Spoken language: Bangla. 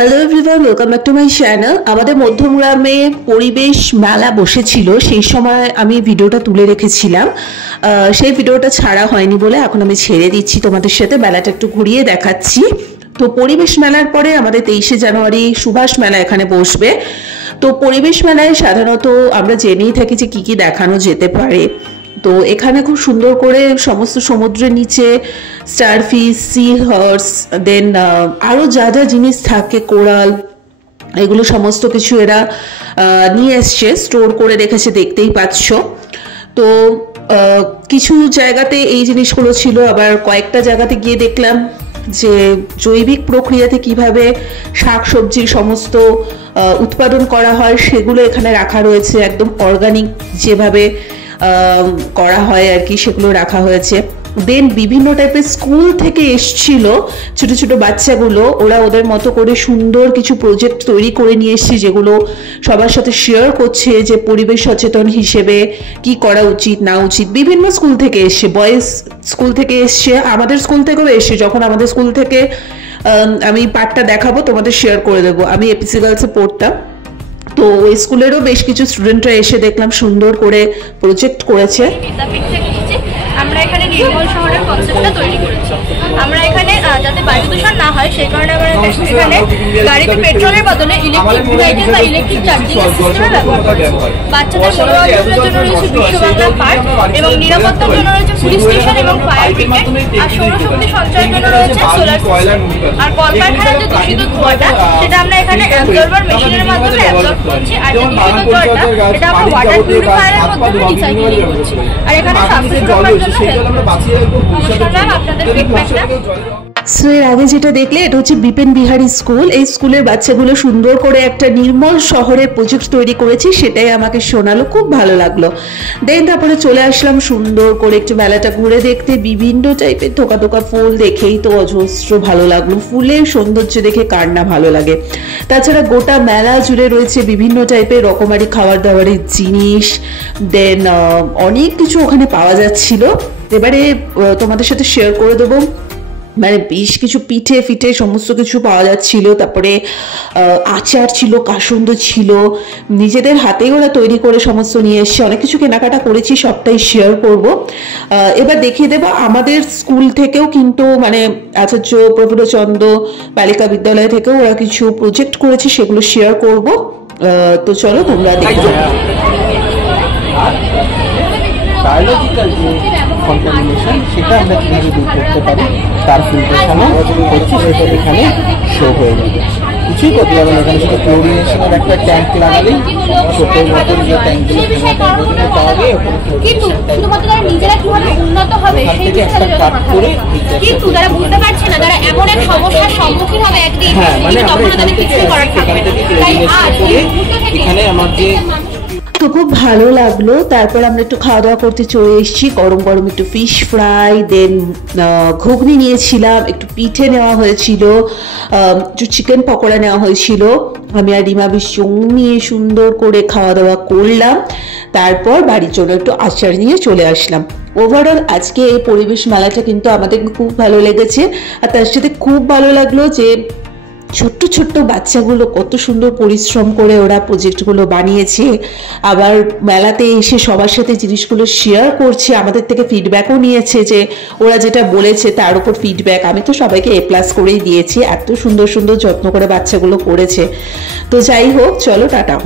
Hello everyone, welcome back to my channel. আমাদের মধ্যমগ্রামে পরিবেশ মেলা বসেছিল, সেই সময় আমি ভিডিওটা তুলে রেখেছিলাম। সেই ভিডিওটা ছাড়া হয়নি বলে এখন আমি ছেড়ে দিচ্ছি তোমাদের সাথে, মেলাটা একটু ঘুরিয়ে দেখাচ্ছি। তো পরিবেশ মেলার পরে আমাদের 23শে জানুয়ারি সুভাষ মেলা এখানে বসবে। তো পরিবেশ মেলায় সাধারণত আমরা জেনেই থাকি যে কি কি দেখানো যেতে পারে। তো এখানে খুব সুন্দর করে সমস্ত সমুদ্রের নিচে স্টারফিশ, সি হর্স, দেন আরও যা যা জিনিস থাকে, কোরাল, এগুলো সমস্ত কিছু এরা নিয়ে এসছে, স্টোর করে রেখেছে, দেখতেই পাচ্ছ। তো কিছু জায়গাতে এই জিনিসগুলো ছিল, আবার কয়েকটা জায়গাতে গিয়ে দেখলাম যে জৈবিক প্রক্রিয়াতে কিভাবে শাক সবজির সমস্ত উৎপাদন করা হয় সেগুলো এখানে রাখা রয়েছে, একদম অর্গানিক যেভাবে করা হয় আর কি, সেগুলো রাখা হয়েছে। দেন বিভিন্ন টাইপের স্কুল থেকে এসছিল ছোট ছোট বাচ্চাগুলো, ওরা ওদের মতো করে সুন্দর কিছু প্রজেক্ট তৈরি করে নিয়ে এসছে, যেগুলো সবার সাথে শেয়ার করছে যে পরিবেশ সচেতন হিসেবে কি করা উচিত না উচিত। বিভিন্ন স্কুল থেকে এসছে, বয়েজ স্কুল থেকে এসছে, আমাদের স্কুল থেকেও এসছে। যখন আমাদের স্কুল থেকে আমি পার্টটা দেখাবো, তোমাদের শেয়ার করে দেবো। আমি এপিসি গার্লসে পড়তাম, তো ওই স্কুলেরও বেশ কিছু স্টুডেন্টরা এসে দেখলাম সুন্দর করে প্রজেক্ট করেছে। আমরা এখানে নির্মল শহরের কনসেপ্টটা তৈরি করেছি। আমরা এখানে যাতে বায়ু দূষণ না হয় সেই কারণে আমরা এখানে গাড়িতে পেট্রোলের বদলে ইলেকট্রিক ভেহিকেল বা ইলেকট্রিক চার্জিং সিস্টেমের ব্যবহার করেছি। বাচ্চাদের মনোরঞ্জনের জন্য রয়েছে বিশ্ব বাংলা পার্ক, এবং নিরাপত্তার জন্য রয়েছে পুলিশ স্টেশন এবং ফায়ার ব্রিগেড, আর সৌরশক্তি সঞ্চয়ের জন্য রয়েছে সোলার সিস্টেম। আর কলকারখানার যে দূষিত ধোঁয়াটা সেটা আমরা এখানে অ্যাবজর্বার মেশিনের মাধ্যমে অ্যাবজর্ব করছি, আর যে দূষিত জলটা এটা আমরা ওয়াটার পিউরিফায়ারের মাধ্যমে রিসাইক্লিং করছি। আর এখানে স্বাস্থ্য সুরক্ষার জন্য আপনাদের ফিডব্যাকটা। সো এর আগে যেটা দেখলে এটা হচ্ছে বিপিন বিহারী স্কুল। এই স্কুলের বাচ্চাগুলো সুন্দর করে একটা নির্মল শহরের প্রজেক্ট তৈরি করেছে, সেটাই আমাকে শোনালো, খুব ভালো লাগলো। দেন তারপরে চলে আসলাম সুন্দর করে একটু মেলাটা ঘুরে দেখতে। বিভিন্ন টাইপের থোকা থোকা ফুল দেখেই তো অজস্র ভালো লাগলো, ফুলের সৌন্দর্য দেখে কার না ভালো লাগে। তাছাড়া গোটা মেলা জুড়ে রয়েছে বিভিন্ন টাইপের রকমারি খাবার দাবারের জিনিস, দেন অনেক কিছু ওখানে পাওয়া যাচ্ছিল। এবারে তোমাদের সাথে শেয়ার করে দেবো, মানে বেশ কিছু পিঠে ফিঠে সমস্ত কিছু পাওয়া যাচ্ছিল। তারপরে আচার ছিল, কাসুন্দ ছিল, নিজেদের হাতেই ওরা তৈরি করে সমস্ত নিয়ে এসছে। অনেক কিছু কেনাকাটা করেছি, সবটাই শেয়ার করব। এবার দেখিয়ে দেবো আমাদের স্কুল থেকেও কিন্তু, মানে আচার্য প্রফুল্লচন্দ্র বালিকা বিদ্যালয় থেকেও ওরা কিছু প্রজেক্ট করেছে, সেগুলো শেয়ার করব। তো চলো তোমরা দেখো। বায়োলজিক্যাল যে কন্টামিনেশন সেটা আমরা কীভাবে দূর করতে পারি তার ফিল্টারেশনে হচ্ছে, সেটা এখানে শো হয়ে যাবে। কিছুই করতে পারবেন, এখানে শুধু ক্লোরিনেশনের একটা ট্যাঙ্ক লাগালেই ছোট মতন যে ট্যাঙ্কগুলো থেকে একটা কাট করে, কিন্তু যারা বুঝতে পারছে না, যারা এমন এক সমস্যার সম্মুখীন হবে একদিন, হ্যাঁ মানে তখন তাদের কিছুই করার থাকবে না। তাই আজ এখানে আমার যে তো খুব ভালো লাগলো। তারপর আমরা একটু খাওয়া দাওয়া করতে চলে এসেছি, গরম গরম একটু ফিশ ফ্রাই, দেন ঘুগনি নিয়েছিলাম, একটু পিঠে নেওয়া হয়েছিল, একটু চিকেন পকোড়া নেওয়া হয়েছিল। আমি আর রিমা বেশ জমিয়ে সুন্দর করে খাওয়া দাওয়া করলাম। তারপর বাড়ির জন্য একটু আচার নিয়ে চলে আসলাম। ওভারঅল আজকে এই পরিবেশ মেলাটা কিন্তু আমাদের খুব ভালো লেগেছে। আর তার সাথে খুব ভালো লাগলো যে ছোট্ট ছোট্ট বাচ্চাগুলো কত সুন্দর পরিশ্রম করে ওরা প্রজেক্টগুলো বানিয়েছে, আবার মেলাতে এসে সবার সাথে জিনিসগুলো শেয়ার করছে, আমাদের থেকে ফিডব্যাকও নিয়েছে, যে ওরা যেটা বলেছে তার উপর ফিডব্যাক। আমি তো সবাইকে A+ করেই দিয়েছি, এত সুন্দর সুন্দর যত্ন করে বাচ্চাগুলো করেছে। তো যাই হোক, চলো টাটা।